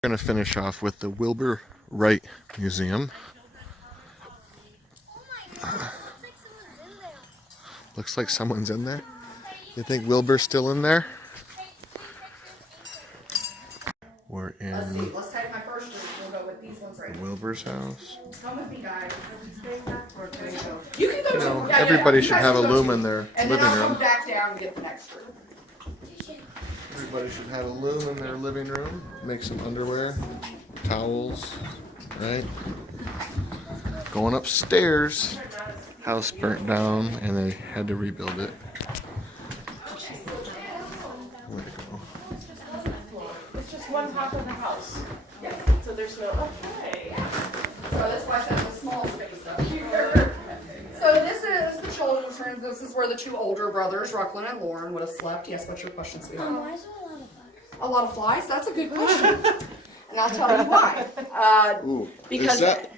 We're going to finish off with the Wilbur Wright Museum. Looks like someone's in there. You think Wilbur's still in there? We're in Let's take my first drink. We'll go with these ones right here. Wilbur's house. Come with me, guys. You can go too. Everybody should have a loom in their and living then I'll room. come back down and get the next drink. Everybody should have a loom in their living room. Make some underwear, towels, right? Going upstairs. House burnt down and they had to rebuild it. Where'd it go? It's just one half of the house. Yes. So there's no, okay. So that's why I said it's a small space up here. So this is the children's room. This is where the two older brothers, Rucklin and Lauren, would have slept. Yes, what's your question, sweetheart? Why is there a lot of flies? A lot of flies? That's a good question. And I'll tell you why. Ooh, Because is that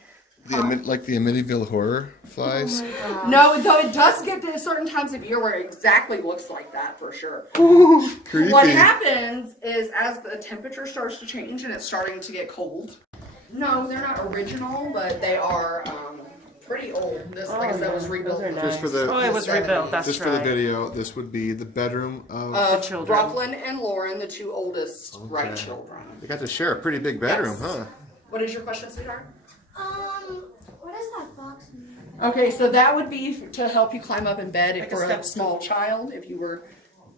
like the Amityville horror flies? no, though it does get to certain times of year where it exactly looks like that for sure. Ooh, creepy. What happens is as the temperature starts to change and it's starting to get cold. No, they're not original, but they are pretty old. This, like I said, was rebuilt. Those are Just for the, it was rebuilt, that's just right. for the video, this would be the bedroom of... children. Rucklin and Lauren, the two oldest Wright children. They got to share a pretty big bedroom, Yes. huh? What is your question, sweetheart? What is that box mean? Okay, so that would be to help you climb up in bed if Like a for a step small child. If you were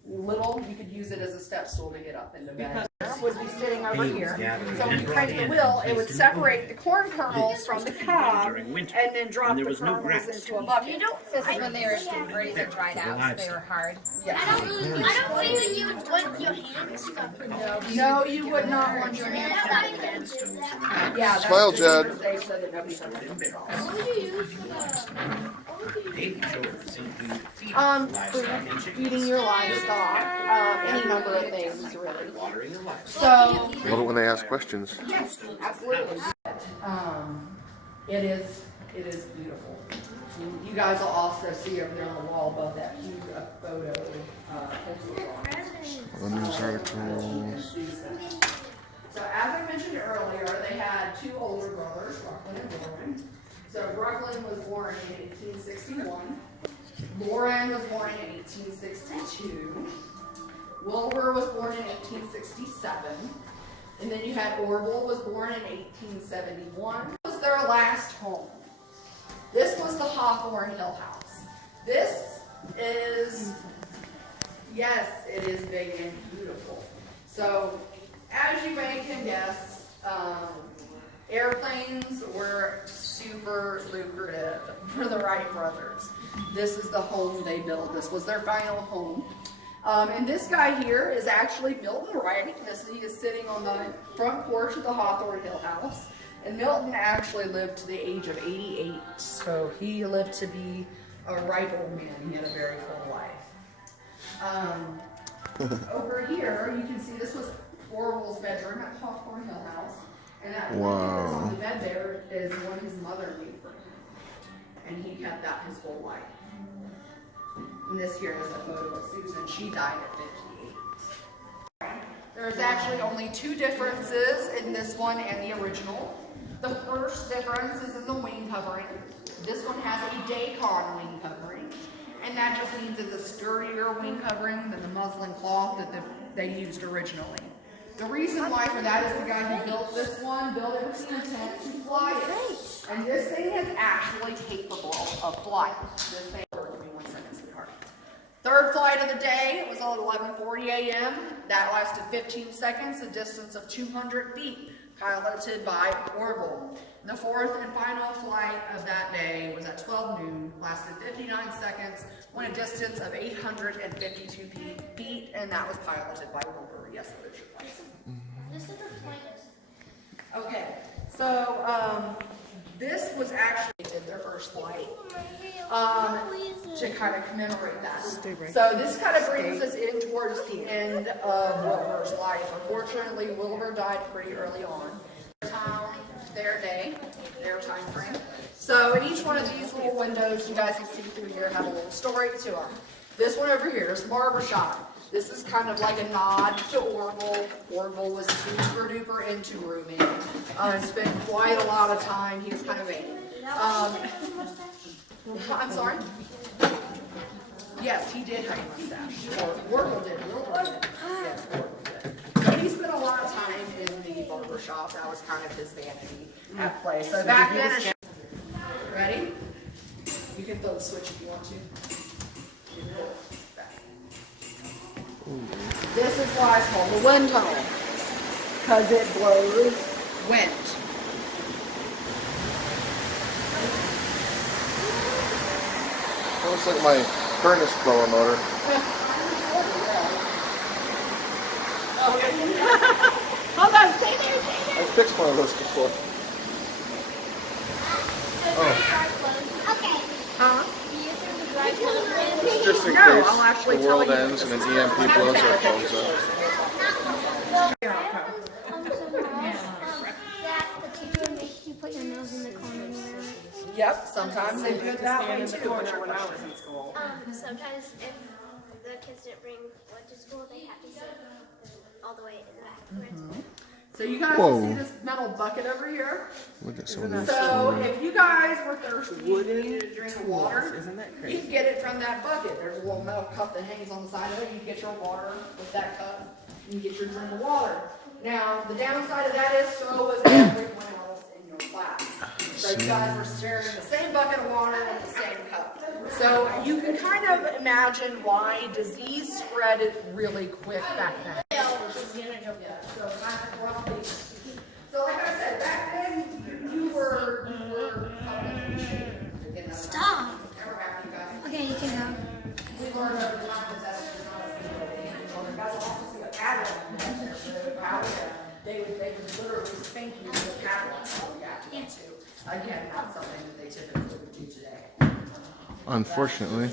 little, you could use it as a step stool to get up into bed. Would be sitting over here. So when you crank the wheel, it would separate the corn kernels from the cob and then drop the kernels into a bucket. This is when they were ready to dry out, so they were hard. Yes. I don't think that you would want your hands stuck in there. No, you would not want your hands stuck in it. Yeah, that's Smile, the Jed. reason they said that nobody touched it. What would you use for that? Feeding your livestock, any number of things, really. So, Love it when they ask questions. yes, absolutely. It is beautiful. You guys will also see over there on the wall above that huge photo. The news articles. So as I mentioned earlier, they had two older brothers, Rucklin and Lauren. So Rucklin was born in 1861. Lauren was born in 1862. Wilbur was born in 1867. And then you had Orville was born in 1871. This was their last home. This was the Hawthorne Hill House. This is, yes, it is big and beautiful. So, as you may can guess, airplanes were super lucrative for the Wright brothers. This is the home they built. This was their final home. And this guy here is actually Milton Wright. He is sitting on the front porch of the Hawthorne Hill House. And Milton actually lived to the age of 88. So he lived to be a ripe old man. He had a very full life. Over here, you can see this was Orville's bedroom at Hawthorne Hill House. And that Wow. that's on the bed there is one his mother made for him. And he kept that his whole life. And this here is a photo of Susan. She died at 58. There's actually only two differences in this one and the original. The first difference is in the wing covering. This one has a Dacon wing covering. And that just means it's a sturdier wing covering than the muslin cloth that they used originally. The reason why for that is the guy who built this one built it with the intent to fly it. And this thing is actually capable of flight. This thing, give me 1 second, sweetheart. Third flight of the day was at 11:40 a.m. That lasted 15 seconds, a distance of 200 feet, piloted by Orville. The fourth and final flight of that day was at 12 noon, lasted 59 seconds, went a distance of 852 feet, and that was piloted by Wilbur. Yes, that is your question. This is the plainest. Okay, so this was actually their first flight to kind of commemorate that. So this kind of brings us in towards the end of Wilbur's life. Unfortunately, Wilbur died pretty early on. Their day, their time frame. So in each one of these little windows you guys can see through here have a little story to them. This one over here is Barber Shop. This is kind of like a nod to Orville. Orville was super duper into grooming and spent quite a lot of time. He was kind of a, I'm sorry? Yes, he did have a mustache. Or Orville did. Wilbur did. Yes, Orville did. But he spent a lot of time in the barber shop. That was kind of his vanity at play. So back then, ready? You can throw the switch if you want to. This is why it's called the wind tunnel, because it blows wind. Looks like my furnace blower motor. Hold on, stay there, stay there. I fixed one of those before. Oh, Okay. Huh? Do you think the dry clothes it's just in No, case I'll actually the tell world you. ends and an EMP blows our phones up. that the teacher makes you put your nose in the common room? Yep, sometimes they do it that way too. Sometimes if the kids didn't bring wood to school, they had to sit all the way in the back. So you guys Whoa. can see this metal bucket over here. Look at some of these. So if you guys were thirsty and needed to drink water, you can get it from that bucket. There's a little metal cup that hangs on the side of it. You can get your water with that cup and you get your drink of water. Now, the downside of that is so was everyone else in your class. So you guys were sharing the same bucket of water with the same cup. So you can kind of imagine why disease spread really quick back then. So like I said, back then you were Stop. never happy guys. Okay, you can go. We learned over time that that's just not a thing that they can children. Guys will also see a Cadillac back there. So they would literally spank you with a Cadillac all you got to get to. Again, not something that they typically would do today. Unfortunately.